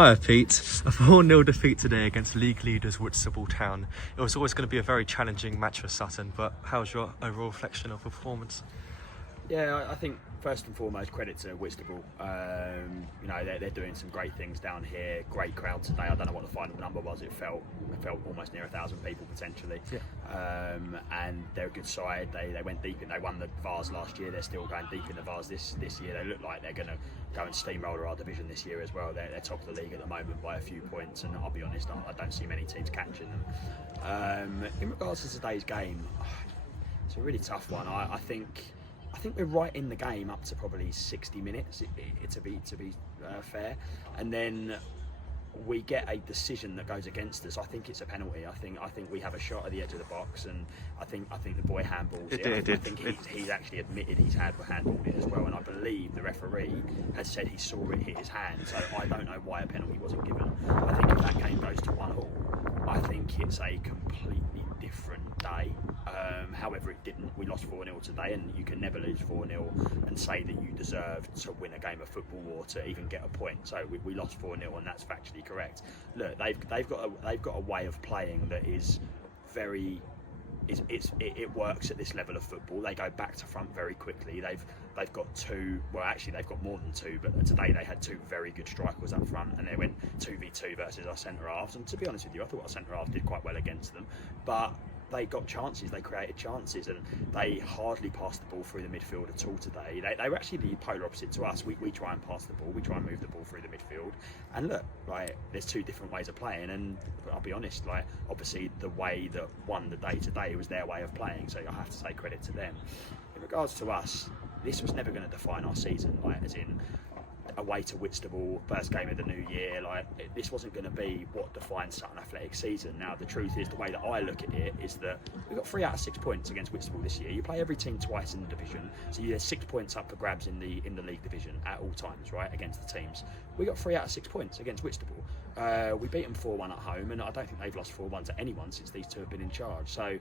Hi Pete, a 4-0 defeat today against league leaders Whitstable Town. It was always going to be a very challenging match for Sutton, but how's your overall reflection of the performance? Yeah, I think first and foremost credit to Whitstable. They're doing some great things down here. Great crowd today. I don't know what the final number was. It felt almost near 1,000 people potentially. Yeah. And they're a good side. They went deep and they won the Vars last year. They're still going deep in the Vars this year. They look like they're going to go and steamroller our division this year as well. They're top of the league at the moment by a few points, and I'll be honest, I don't see many teams catching them. In regards to today's game, it's a really tough one. I think we're right in the game up to probably 60 minutes, to be fair, and then we get a decision that goes against us. I think it's a penalty. I think we have a shot at the edge of the box, and I think the boy handballs it. I think he's actually admitted he's handballed it as well, and I believe the referee has said he saw it hit his hand. So I don't know why a penalty wasn't given. I think if that game goes to 1-1, I think it's a completely different day. However, it didn't. We lost 4-0 today, and you can never lose 4-0 and say that you deserved to win a game of football or to even get a point. So we lost 4-0, and that's factually correct. Look, they've got a way of playing that is very. It works at this level of football. They go back to front very quickly. They've got two. Well, actually, they've got more than two. But today they had two very good strikers up front, and they went 2v2 versus our centre halves. And to be honest with you, I thought our centre halves did quite well against them. But they got chances, they created chances, and they hardly passed the ball through the midfield at all today. They were actually the polar opposite to us. We try and pass the ball, we try and move the ball through the midfield. And look, there's two different ways of playing, and I'll be honest, obviously the way that won the day today was their way of playing, so I have to say credit to them. In regards to us, this was never going to define our season, as in away to Whitstable, first game of the new year. This wasn't going to be what defines Sutton Athletic season. Now the truth is, the way that I look at it is that we've got 3 out of 6 points against Whitstable this year. You play every team twice in the division, so you're 6 points up for grabs in the league division at all times, right, against the teams. We got 3 out of 6 points against Whitstable. We beat them 4-1 at home, and I don't think they've lost 4-1 to anyone since these two have been in charge. So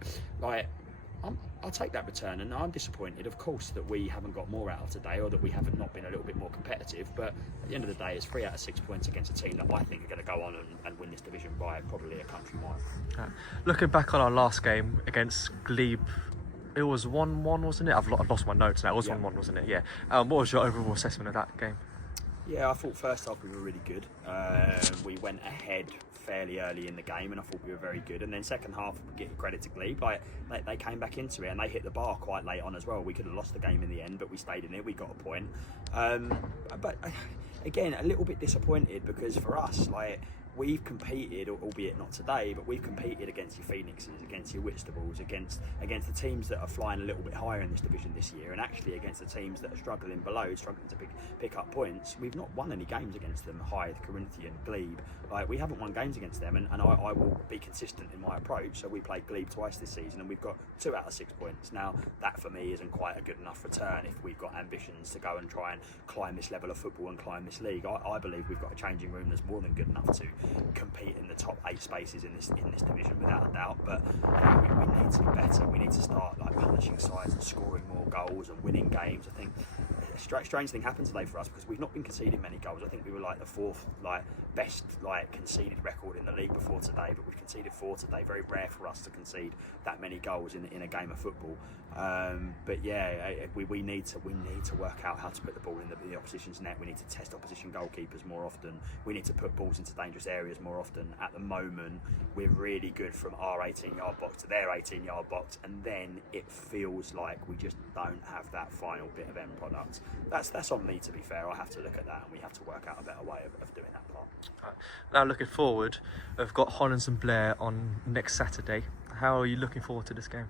I'll take that return, and I'm disappointed, of course, that we haven't got more out of today, or that we haven't not been a little bit more competitive. But at the end of the day, it's 3 out of 6 points against a team that I think are going to go on and win this division by probably a country mile. Looking back on our last game against Glebe, it was 1-1, wasn't it? I've lost my notes now. It was 1-1, wasn't it? Yeah. What was your overall assessment of that game? Yeah, I thought first half we were really good. We went ahead fairly early in the game, and I thought we were very good. And then second half, give credit to Glebe, they came back into it, and they hit the bar quite late on as well. We could have lost the game in the end, but we stayed in it. We got a point. But again, a little bit disappointed, because for us, we've competed, albeit not today, but we've competed against your Phoenixes, against your Whitstables, against the teams that are flying a little bit higher in this division this year, and actually against the teams that are struggling below, struggling to pick up points. We've not won any games against them, Hythe, Corinthian, Glebe. We haven't won games against them, and I will be consistent in my approach. So we played Glebe twice this season, and we've got 2 out of 6 points. Now, that for me isn't quite a good enough return if we've got ambitions to go and try and climb this level of football and climb this league. I believe we've got a changing room that's more than good enough to compete in the top 8 spaces in this division, without a doubt. But we need to be better. We need to start punishing sides and scoring more goals and winning games. I think a strange thing happened today for us, because we've not been conceding many goals. I think we were the 4th best conceded record in the league before today, but we've conceded 4 today. Very rare for us to concede that many goals in a game of football. But yeah, we need to work out how to put the ball in the opposition's net. We need to test opposition goalkeepers more often. We need to put balls into dangerous areas more often. At the moment, we're really good from our 18-yard box to their 18-yard box, and then it feels like we just don't have that final bit of end product. That's on me, to be fair. I have to look at that, and we have to work out a better way of doing that part. Now looking forward, we've got Hollands and Blair on next Saturday. How are you looking forward to this game?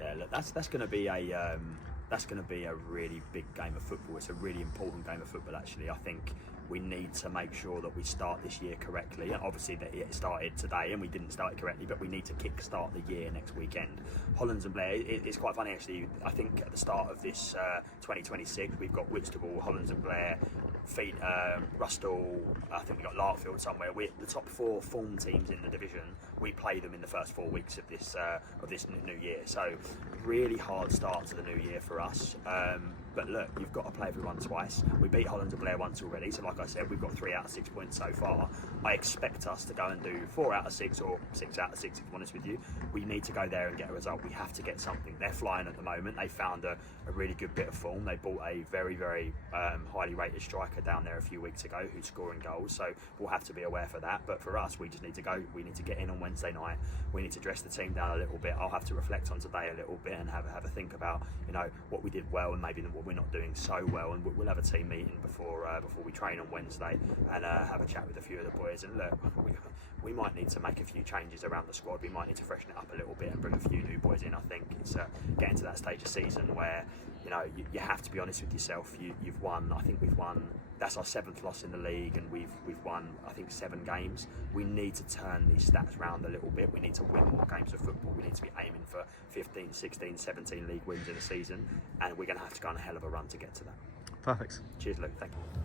Yeah, look, that's going to be a really big game of football. It's a really important game of football, actually. I think we need to make sure that we start this year correctly. And obviously that it started today and we didn't start it correctly, but we need to kick-start the year next weekend. Hollands and Blair, it's quite funny actually. I think at the start of this 2026, we've got Whitstable, Hollands and Blair, Rustall, I think we've got Larkfield somewhere. We're the top 4 form teams in the division. We play them in the first 4 weeks of this new year. So really hard start to the new year for us. But look, you've got to play everyone twice. We beat Holland and Blair once already, so like I said, we've got 3 out of 6 points so far. I expect us to go and do 4 out of 6 or 6 out of 6, if I'm honest with you. We need to go there and get a result. We have to get something. They're flying at the moment. They found a really good bit of form. They bought a very, very highly rated striker down there a few weeks ago who's scoring goals, so we'll have to be aware for that. But for us, we just need to go. We need to get in on Wednesday night. We need to dress the team down a little bit. I'll have to reflect on today a little bit and have a think about, you know, what we did well and maybe what we're not doing so well. And we'll have a team meeting before we train on Wednesday and have a chat with a few of the boys. And look, we might need to make a few changes around the squad. We might need to freshen it up a little bit and bring a few new boys in. I think it's getting to that stage of season where, you know, you have to be honest with yourself. You've won. I think we've won. That's our 7th loss in the league, and we've won, I think, 7 games. We need to turn these stats around a little bit. We need to win more games of football. We need to be aiming for 15, 16, 17 league wins in a season, and we're going to have to go on a hell of a run to get to that. Perfect. Cheers, Luke. Thank you.